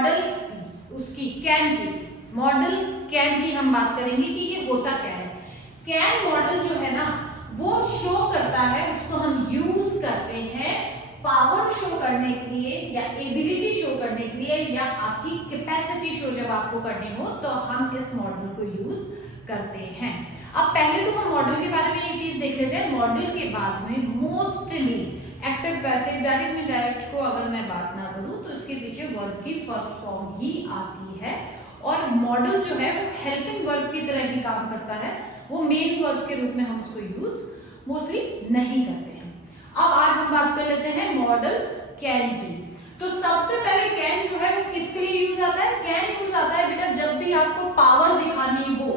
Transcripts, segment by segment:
Model उसकी can की, model can की हम बात करेंगे कि ये होता क्या है। कैन मॉडल जो है ना वो शो करता है, उसको हम यूज करते हैं पावर शो करने के लिए या एबिलिटी शो करने के लिए या आपकी कैपेसिटी शो जब आपको करनी हो तो हम इस मॉडल को यूज करते हैं। अब पहले तो हम मॉडल के बारे में ये चीज देख लेते हैं, मॉडल के बाद में मोस्टली एक्टिव पैसिव डायरेक्ट में डायरेक्ट को अगर मैं बात ना करूं तो इसके पीछे वर्ब की फर्स्ट फॉर्म ही आती है और मॉडल जो है वो हेल्पिंग वर्ब की तरह ही काम करता है, वो मेन वर्ब के रूप में हम उसको यूज मोस्टली नहीं करते हैं। अब आज हम बात कर लेते हैं मॉडल कैन की। तो सबसे पहले कैन जो है वो किसके लिए यूज आता है? कैन यूज आता है बेटा जब भी आपको पावर दिखानी हो,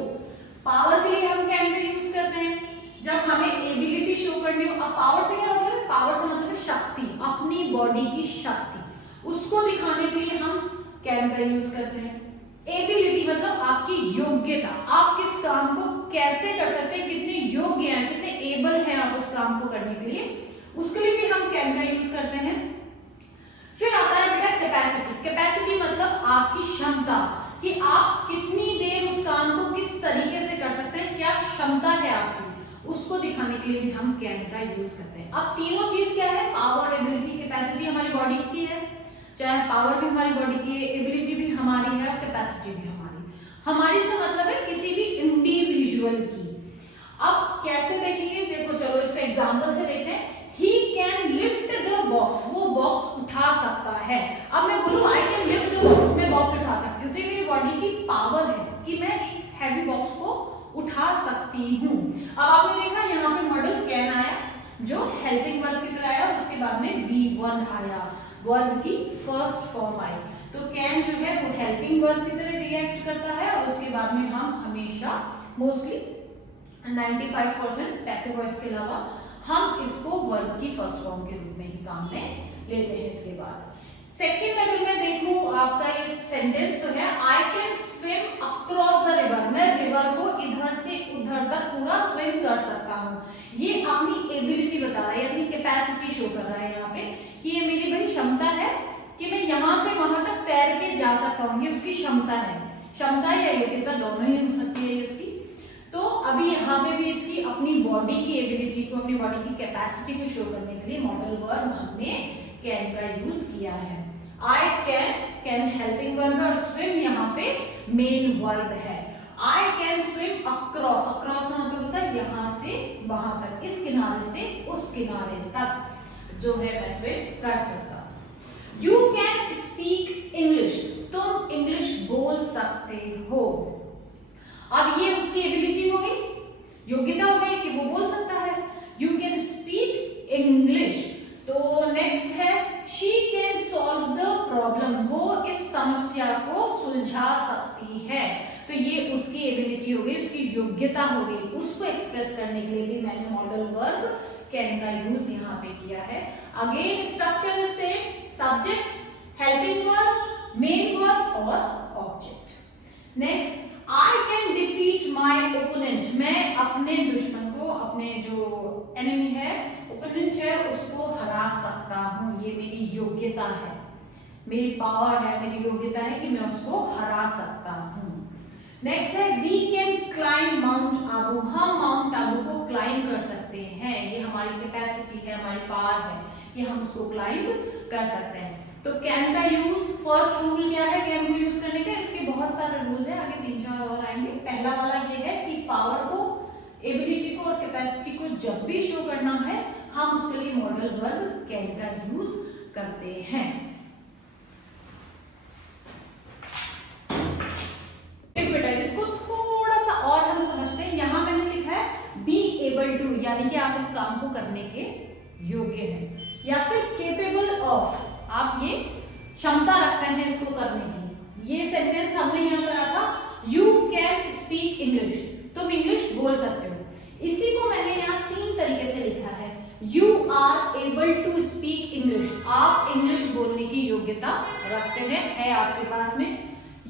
पावर के लिए हम कैन का यूज करते हैं। जब हमें एबिलिटी शो करनी हो, अब पावर से क्या मतलब है? पावर से मतलब शक्ति, अपनी बॉडी की शक्ति, उसको दिखाने के लिए हम कैन का यूज करते हैं। एबिलिटी मतलब आपकी योग्यता, आप किस काम को कैसे कर सकते हैं, कितने योग्य हैं, कितने एबल हैं आप उस काम को करने के लिए, उसके लिए भी हम कैन का यूज करते हैं। फिर आता है बेटा कैपेसिटी। कैपेसिटी मतलब आपकी क्षमता कि आप कितनी देर उस काम को किस तरीके से कर सकते हैं, क्या क्षमता है आपकी, उसको दिखाने के लिए भी हम कैन का यूज करते हैं। अब तीनों चीज क्या है? पावर, एबिलिटी, कैपेसिटी हमारी बॉडी की है, चाहे पावर भी हमारी बॉडी की है, एबिलिटी भी हमारी है, कैपेसिटी भी हमारी से मतलब है किसी भी इंडिविजुअल की। अब कैसे देखेंगे? देखो चलो इसका एग्जांपल से देखते हैं। He can lift the box, वो बॉक्स उठा सकता है। अब मैं बोलूं I can lift the box, मैं बॉक्स उठा सकती हूँ, तो ये मेरी बॉडी की पावर है कि मैं एक हैवी बॉक्स को उठा सकती हूँ। अब आपने देखा यहाँ पे मॉडल कैन आया जो हेल्पिंग वर्ब की तरह आया और उसके बाद में V1 आया, वर्ब की फर्स्ट फॉर्म आई। तो कैन जो है वो हेल्पिंग वर्ब की तरह रिएक्ट करता है और उसके बाद में हम हमेशा मोस्टली 95% पैसिव वॉइस के अलावा हम इसको वर्ब की फर्स्ट फॉर्म के रूप में ही काम में लेते हैं। इसके बाद सेकंड अगर मैं देखूं आपका ये सेंटेंस तो है I can swim across the river, मैं रिवर को इधर से उधर तक पूरा स्विम कर सकता हूँ। ये अपनी एबिलिटी बता रहा है, अपनी कैपेसिटी शो कर रहा है यहाँ पे कि ये मेरी भाई क्षमता है कि मैं यहाँ से वहां तक तैर के जा सकता हूँ, ये उसकी क्षमता है। क्षमता या योग्यता दोनों ही हो सकती है उसकी। तो अभी यहाँ पे भी इसकी अपनी बॉडी की एबिलिटी को, अपनी बॉडी की कैपेसिटी को शो करने के लिए मॉडल वर्ब हमने कैन का यूज किया है। आई कैन हेल्पिंग वर्ब और स्विम यहाँ पे मेन वर्ब है। I can swim across, across का मतलब होता है यहाँ से वहां तक, इस किनारे से उस किनारे तक जो है मैं स्विम कर सकता हूँ। यू कैन स्पीक इंग्लिश, तुम इंग्लिश बोल सकते हो। अब ये उसकी एबिलिटी हो गई, योग्यता हो गई कि वो बोल सकता है। You can speak English. तो नेक्स्ट है she can solve the problem, वो इस समस्या को सुलझा सकती है। तो ये उसकी एबिलिटी हो गई, उसकी योग्यता हो गई। उसको एक्सप्रेस करने के लिए भी मैंने मॉडल वर्ब कैन का यूज यहाँ पे किया है। Again structure is same, subject, helping verb, main verb और object. Next I can defeat my opponent, मैं अपने दुश्मन को, अपने जो एनिमी है, ओपोनेंट है, उसको हरा सकता हूँ। ये मेरी योग्यता है, मेरी पावर है, मेरी योग्यता है कि मैं उसको हरा सकता हूँ। नेक्स्ट है we can climb mount Abu, हम माउंट आबू को क्लाइंब कर सकते हैं। ये हमारी कैपेसिटी है, हमारी पावर है कि हम उसको क्लाइंब कर सकते हैं। तो कैन का यूज, फर्स्ट रूल क्या है कैन को यूज करने का? इसके बहुत सारे रूल्स हैं, आगे 3-4 और आएंगे। पहला वाला ये है कि पावर को, एबिलिटी को और कैपेसिटी को जब भी शो करना है हम उसके लिए मॉडल वर्ब कैन का यूज करते हैं। देखो बेटा इसको थोड़ा सा और हम समझते हैं। यहां मैंने लिखा है बी एबल टू, यानी कि आप इस काम को करने के योग्य हैं, या फिर केपेबल ऑफ, आप ये क्षमता रखते हैं इसको करने की। ये सेंटेंस हमने यहाँ करा था, यू कैन स्पीक इंग्लिश, तुम इंग्लिश बोल सकते हो। इसी को मैंने यहाँ 3 तरीके से लिखा है। You are able to speak English, आप इंग्लिश बोलने की योग्यता रखते हैं, है आपके पास में।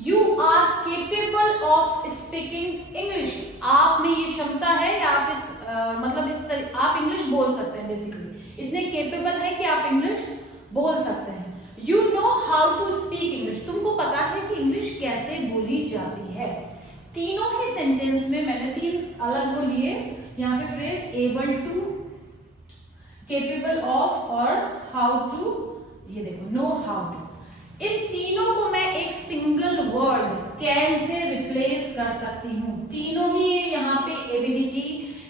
You are capable of speaking English, आप में ये क्षमता है या आप आप इंग्लिश बोल सकते हैं, बेसिकली इतने केपेबल है कि आप इंग्लिश बोल सकते हैं। You know how to speak English, तुमको पता जाती है। तीनों ही सेंटेंस में मैंने 3 अलग को लिए। यहाँ पे phrase able to, capable of और हाउ टू, ये देखो नो हाउ टू, इन तीनों को मैं एक single word can say replace कर सकती हूँ। तीनों ही यहाँ पे एबिलिटी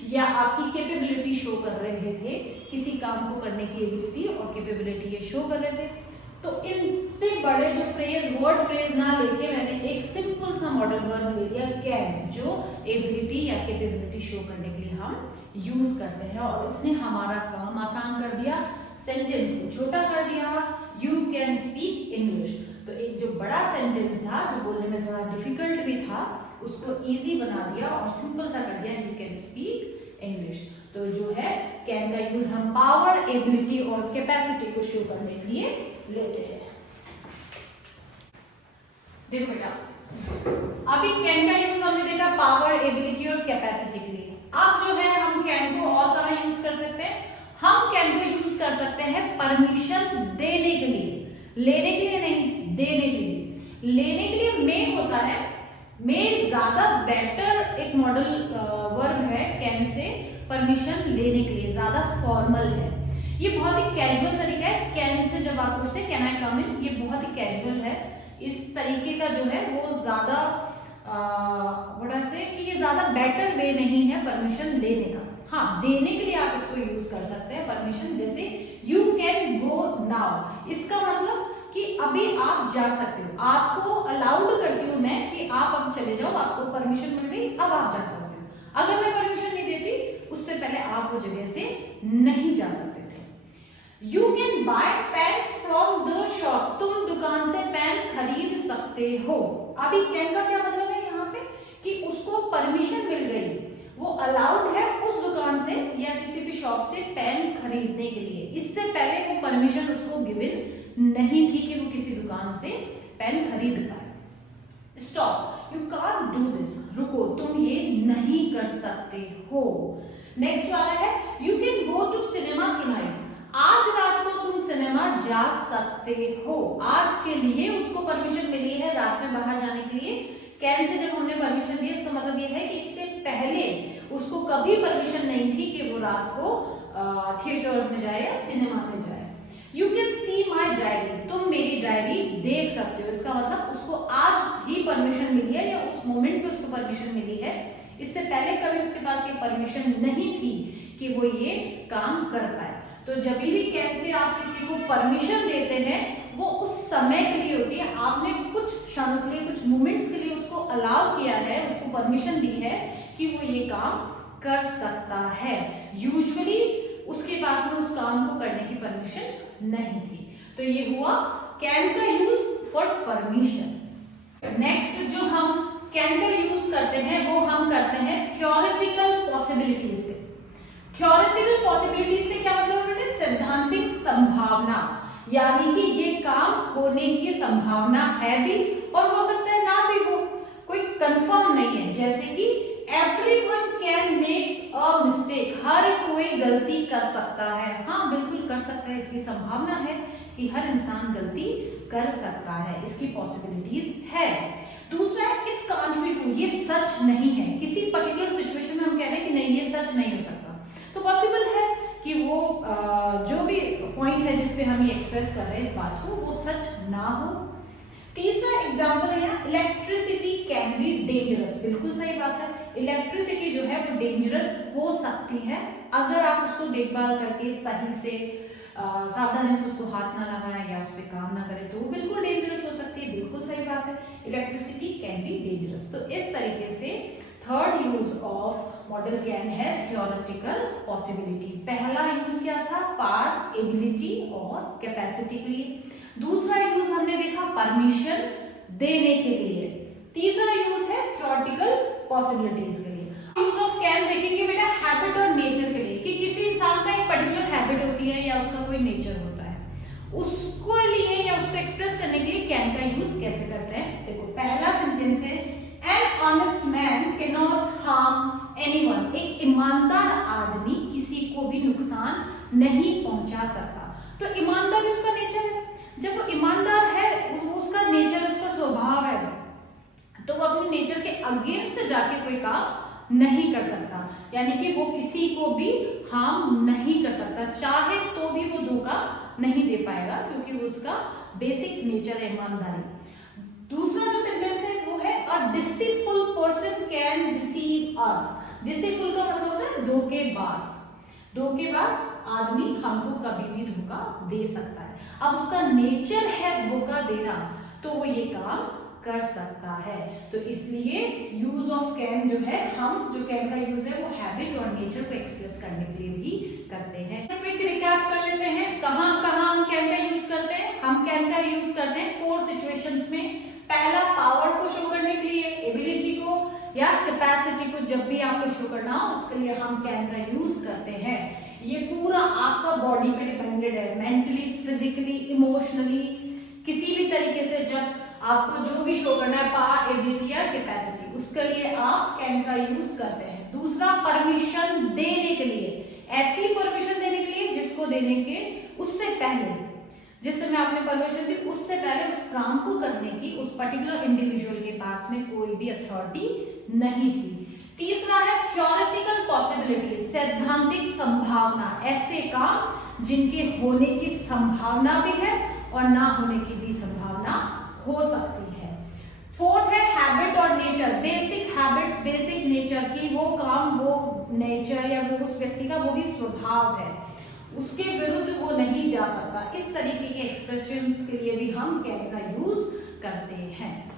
या आपकी कैपेबिलिटी शो कर रहे थे, किसी काम को करने की एबिलिटी और कैपेबिलिटी ये शो कर रहे थे। तो इतने बड़े जो फ्रेज वर्ड फ्रेज ना लेके मैंने एक सिंपल सा मॉडल वर्ब ले लिया कैन, जो एबिलिटी या कैपेबिलिटी शो करने के लिए हम यूज करते हैं, और इसने हमारा काम आसान कर दिया, सेंटेंस को छोटा कर दिया। यू कैन स्पीक इंग्लिश, तो एक जो बड़ा सेंटेंस था जो बोलने में थोड़ा डिफिकल्ट भी था उसको इजी बना दिया और सिंपल सा कर दिया, यू कैन स्पीक इंग्लिश। तो जो है कैन का यूज हम पावर, एबिलिटी और कैपेसिटी को शो करने के लिए लेते हैं। देखो बेटा, अभी कैन का यूज हमने देखा पावर, एबिलिटी और कैपेसिटी के लिए। अब जो है हम कैन को और कहाँ यूज कर सकते हैं? हम कैन को यूज कर सकते हैं परमिशन देने के लिए, लेने के लिए नहीं, देने के लिए। लेने के लिए मे होता है, मे ज्यादा बेटर एक मॉडल वर्ब है कैन से परमिशन लेने के लिए, ज्यादा फॉर्मल है। ये बहुत ही कैजुअल तरीका है कैन से जब आप पूछते हैं कैन आई कम इन, ये बहुत ही कैजुअल है। इस तरीके का जो है वो ज्यादा बड़ा से कि ये ज्यादा बेटर वे नहीं है परमिशन लेने का। हाँ, देने के लिए आप इसको यूज कर सकते हैं परमिशन, जैसे यू कैन गो नाउ, इसका मतलब कि अभी आप जा सकते हो, आपको अलाउड करती हूँ मैं कि आप अब चले जाओ, आपको परमिशन मिल गई, अब आप जा सकते हो। अगर मैं परमिशन नहीं देती उससे पहले आप वो जगह से नहीं जा सकते थे। You can buy pens from the shop, तुम दुकान से पेन खरीद सकते हो। अभी कैन का क्या मतलब है यहाँ पे कि उसको परमिशन मिल गई, वो अलाउड है उस दुकान से या किसी भी शॉप से पेन खरीदने के लिए। इससे पहले वो परमिशन उसको गिवन नहीं थी कि वो किसी दुकान से पेन खरीद पाए। Stop, you can't do this, रुको, तुम ये नहीं कर सकते हो। नेक्स्ट वाला है you can go to cinema tonight, आज रात को तुम सिनेमा जा सकते हो। आज के लिए उसको परमिशन मिली है रात में बाहर जाने के लिए। कैन से जब हमने परमिशन दी इसका मतलब ये है कि इससे पहले उसको कभी परमिशन नहीं थी कि वो रात को थिएटर्स में जाए या सिनेमा में जाए। You can see my diary, तुम मेरी डायरी देख सकते हो। इसका मतलब उसको आज ही परमिशन मिली है या उस मोमेंट पे उसको परमिशन मिली है, इससे पहले कभी उसके पास ये परमिशन नहीं थी कि वो ये काम कर पाए। तो जब भी कैन से आप किसी को परमिशन देते हैं वो उस समय के लिए होती है, आपने कुछ क्षणों के लिए, कुछ मोमेंट्स के लिए उसको अलाउ किया है, उसको परमिशन दी है कि वो ये काम कर सकता है। यूजुअली उसके पास में उस काम को करने की परमिशन नहीं थी। तो ये हुआ कैन का यूज फॉर परमिशन। नेक्स्ट जो हम कैन का यूज करते हैं वो हम करते हैं थ्योरेटिकल पॉसिबिलिटीज से। थ्योरेटिकल पॉसिबिलिटीज से क्या मतलब है? सैद्धांतिक संभावना, यानी कि ये काम होने की संभावना है भी और हो सकता है ना भी हो, कोई कंफर्म नहीं है। जैसे कि everyone can make a mistake, हर कोई गलती कर सकता है। हाँ, बिल्कुल कर सकता है, इसकी संभावना है कि हर इंसान गलती कर सकता है, इसकी पॉसिबिलिटीज है। दूसरा है इट कांट बी ट्रू, ये सच नहीं है। किसी पर्टिकुलर सिचुएशन में हम कह रहे हैं कि नहीं ये सच नहीं हो सकता, तो पॉसिबल है कि वो जो भी पॉइंट है जिसपे हम ये एक्सप्रेस कर रहे हैं इस बात को, वो सच ना हो। तीसरा एग्जाम्पल है यहाँ इलेक्ट्रिसिटी कैन बी डेंजरस, बिल्कुल सही बात है। इलेक्ट्रिसिटी जो है वो डेंजरस हो सकती है अगर आप उसको देखभाल करके सही से सावधानी से उसको हाथ ना लगाएं या उस पर काम ना करें तो वो बिल्कुल डेंजरस हो सकती है, बिल्कुल सही बात है। Electricity can be dangerous. तो इस तरीके से third use of model can है थियोरेटिकल पॉसिबिलिटी। पहला यूज क्या था? पावर, एबिलिटी और कैपेसिटी के लिए। दूसरा यूज हमने देखा परमिशन देने के लिए। तीसरा यूज है थियोरेटिकल पॉसिबिलिटीज के लिए। यूज ऑफ कैन देखेंगे बेटा हैबिट और नेचर के लिए, कि किसी इंसान का एक पर्टिकुलर हैबिट होती है या उसका कोई नेचर होता है, उसको लिए या उसको एक्सप्रेस करने के लिए कैन का यूज कैसे करते हैं। देखो पहला सेंटेंस है an honest man can not harm anyone, एक ईमानदार आदमी किसी को भी नुकसान नहीं पहुंचा सकता। तो ईमानदार उसका नेचर है, जब वो ईमानदार है, उसका नेचर, उसका स्वभाव है, तो वो अपने अगेंस्ट जाके कोई काम नहीं कर सकता, यानी कि वो किसी को भी हार्म नहीं कर सकता, चाहे तो भी वो धोखा नहीं दे पाएगा, क्योंकि वो उसका बेसिक नेचर है ईमानदारी। दूसरा जो सेंटेंस है वो है अ डिसीफुल पर्सन कैन डिसीव अस। डिसीफुल का मतलब होता है धोखेबाज। धोखेबाज आदमी हमको कभी भी धोखा दे सकता है। अब उसका नेचर है धोखा देना, तो वो ये काम कर सकता है। तो इसलिए यूज ऑफ कैन जो है, हम जो कैन का यूज है वो हैबिट और नेचर को एक्सप्रेस करने के लिए भी करते हैं। क्विक रिकैप कर लेते हैं, कहां कहां हम कैन का यूज करते हैं। हम कैन का यूज करते हैं 4 सिचुएशंस में। पहला, पावर को शो करने के लिए, एबिलिटी को या कैपेसिटी को जब भी आपको शो करना हो उसके लिए हम कैन का यूज करते हैं। ये पूरा आपका बॉडी पे डिपेंडेड है, मेंटली, फिजिकली, इमोशनली, किसी भी तरीके से जब आपको जो भी शो करना है, पावर, एबिलिटी या कैपेसिटी, उसके लिए आप कैन का यूज करते हैं। दूसरा, परमिशन देने के लिए, ऐसी परमिशन देने के लिए जिसको देने के उससे पहले, जिस समय आपने परमिशन दी उससे पहले उस काम को करने की उस पर्टिकुलर इंडिविजुअल के पास में कोई भी अथॉरिटी नहीं थी। तीसरा है थ्योरेटिकल पॉसिबिलिटी, सैद्धांतिक संभावना, ऐसे काम जिनके होने की संभावना भी है और ना होने की भी संभावना हो सकती है। फोर्थ है हैबिट और nature, basic habits, basic nature की, वो काम, वो नेचर या वो उस व्यक्ति का वो ही स्वभाव है, उसके विरुद्ध वो नहीं जा सकता। इस तरीके के एक्सप्रेशंस के लिए भी हम कैन का यूज करते हैं।